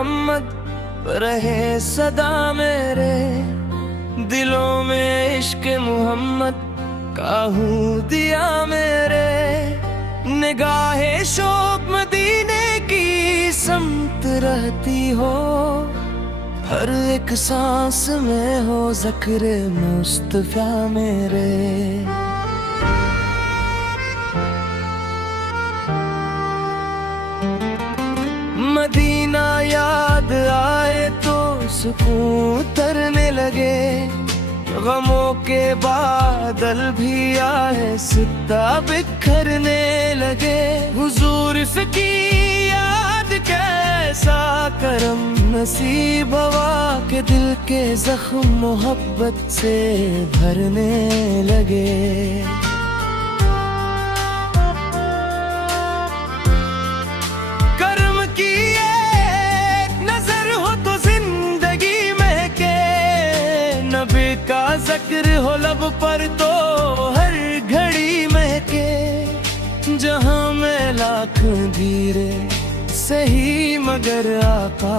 मोहम्मद रहे सदा मेरे दिलों में, इश्क मोहम्मद काहू दिया मेरे। निगाहे शौक मदीने की समत रहती हो, हर एक सांस में हो ज़िक्र मुस्तफ़ा मेरे। मदीना याद आए तो सुकून तरने लगे, गमों के बादल भी आहिस्ता बिखरने लगे। हुजूर की याद कैसा करम नसीब हवा के दिल के जख्म मोहब्बत से भरने लगे। कर्म की एक नजर हो तो जिंदगी महके, नबी का जिक्र हो लब पर तो हर घड़ी महके। जहां में लाख धीरे सही मगर आका,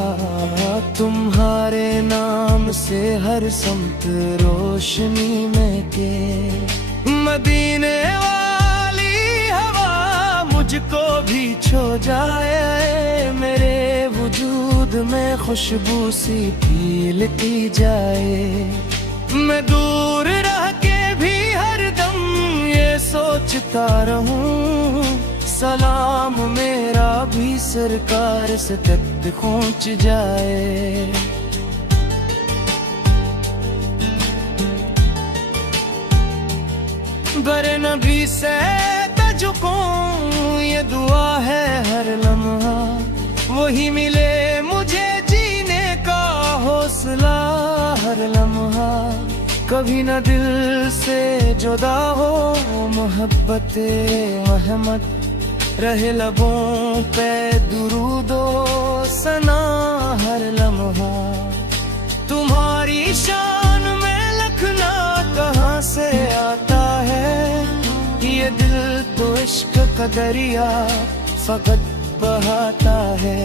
तुम्हारे नाम से हर समत रोशनी महके। मदीने वाली हवा मुझको भी छो जाए, मेरे वजूद में खुशबू सी फीलती जाए। मैं दूर रह के भी हर दम ये सोचता रहूं, सलाम मेरा भी सरकार से तक पहुंच जाए। बरे नबी से तजुकों ये दुआ है हर लम्हा, वही मिले मुझे जीने का हौसला हर लम्हा। कभी न दिल से जुदा हो मोहब्बते मोहम्मद, रहे लबों पे दुरूदो सना हर लम्हा। तुम्हारी शान में लखना कहाँ से आता है, ये दिल तो इश्क का दरिया फकत बहाता है।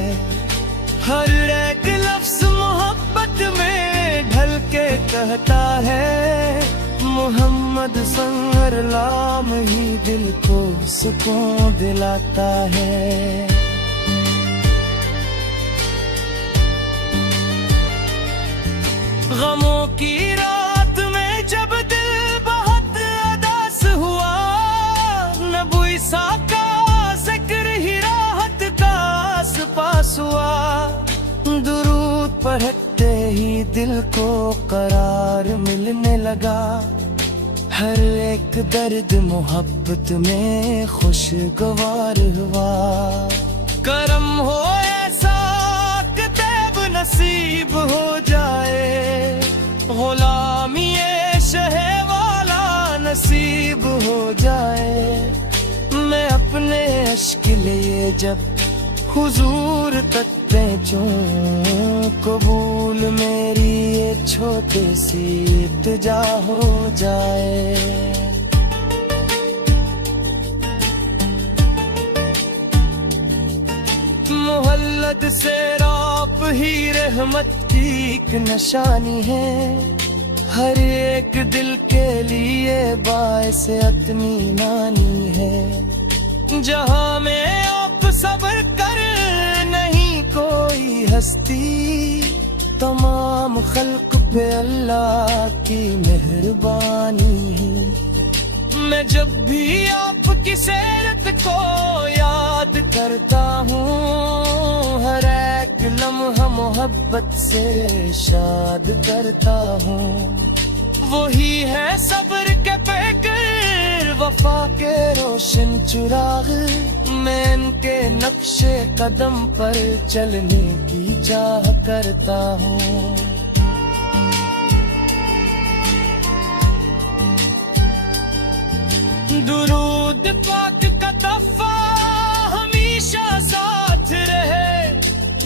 हर एक लफ्ज़ मोहब्बत में ढल के कहता है, मोहम्मद संगर लाम ही दिल को सुकून दिलाता है। गमों की रात में जब दिल बहुत उदास हुआ, नबी ईसा का जिक्र ही राहत का पास हुआ। दुरूद पढ़ते ही दिल को करार मिलने लगा, हर एक दर्द मोहब्बत में खुशगवार हुआ। करम हो ऐसा कि तैब नसीब हो जाए, गुलामी शहे वाला नसीब हो जाए। मैं अपने इश्क लिए जब हुजूर तक पहुंचूं, कबूल मेरी ये छोटी सी इल्तिजा हो जाए। मोहल्लद से राप ही रहमत की एक निशानी है, हर एक दिल के लिए बाइस अतनी नानी है। जहां में आप सब्र कर नहीं कोई हस्ती, तमाम खल्क पे अल्लाह की मेहरबानी है। मैं जब भी आपकी सीरत को याद करता हूँ, हर एक लम्हा मोहब्बत से शाद करता हूँ। वही है सब्र के पैकर, वफा के रोशन चिराग, मैं इनके नक्शे कदम पर चलने की चाह करता हूँ। दुरूद पाक का तहफ़ा हमेशा साथ रहे,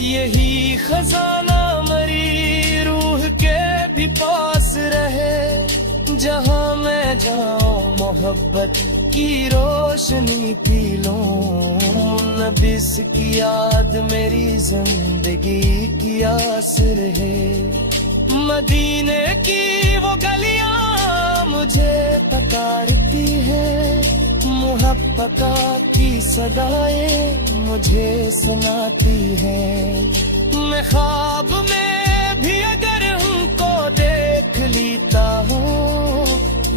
यही खजाना मरी रूह के भी पास रहे। जहाँ मैं जाऊँ मोहब्बत की रोशनी पी लूं, नबीस की याद मेरी जिंदगी की आस रहे। मदीने की वो गलियां मुझे पुकारती हैं, मुहब्बत की सदाएं मुझे सुनाती हैं। मैं ख्वाब में भी अगर उनको देख लेता हूँ,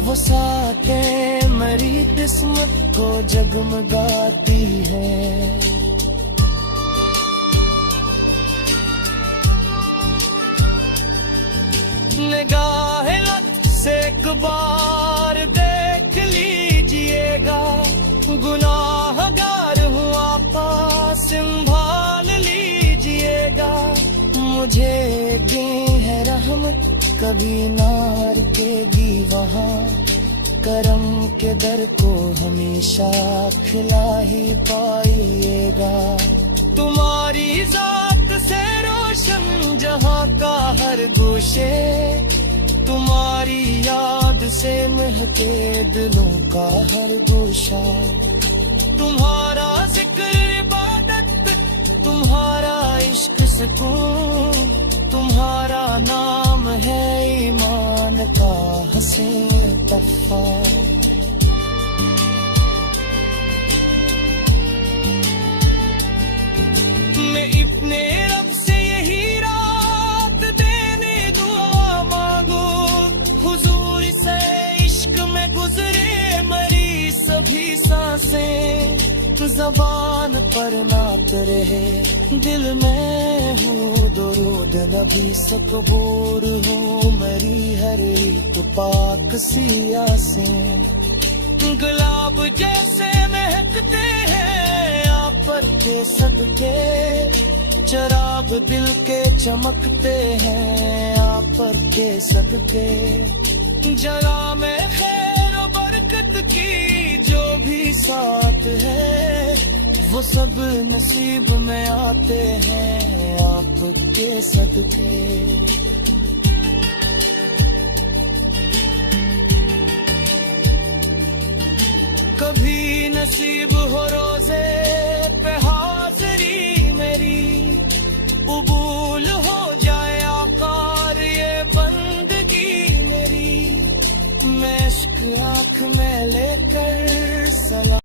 वो साकें मेरी किस्मत को जगमगाती है। निगाह लत से एक बार देख लीजिएगा, गुनाहगार हूँ आपा संभाल लीजिएगा। मुझे दी है रहमत कभी ना रुकेगी वहाँ, करम के दर को हमेशा खिला ही पाइएगा। तुम्हारी जात से रोशन जहाँ का हर गोशे, तुम्हारी याद से महके दिलों का हर गोशा। तुम्हारा जिक्र इबादत, तुम्हारा इश्क सुकून, तुम्हारा नाम है ईमान का हसीन तहफा। मैं अपने रब से यही रात देने दुआ मांगू, हुजूर से इश्क में गुजरे मरी सभी सांसें। ज़बान पर नात रहे, दिल में हूँ दुरूद नबी सकबूर हूँ मेरी हर एक पाक सिया से। गुलाब जैसे महकते हैं आप पर के सदके, चराग दिल के चमकते हैं आप पर के सदके। जरा में खैर और बरकत की जो भी साथ है, वो सब नसीब में आते हैं आपके सदके। कभी नसीब हो रोजे पे हाज़री मेरी, कबूल हो जाए आकार ये बंदगी मेरी। मैं इश्क आँख में लेकर सलाम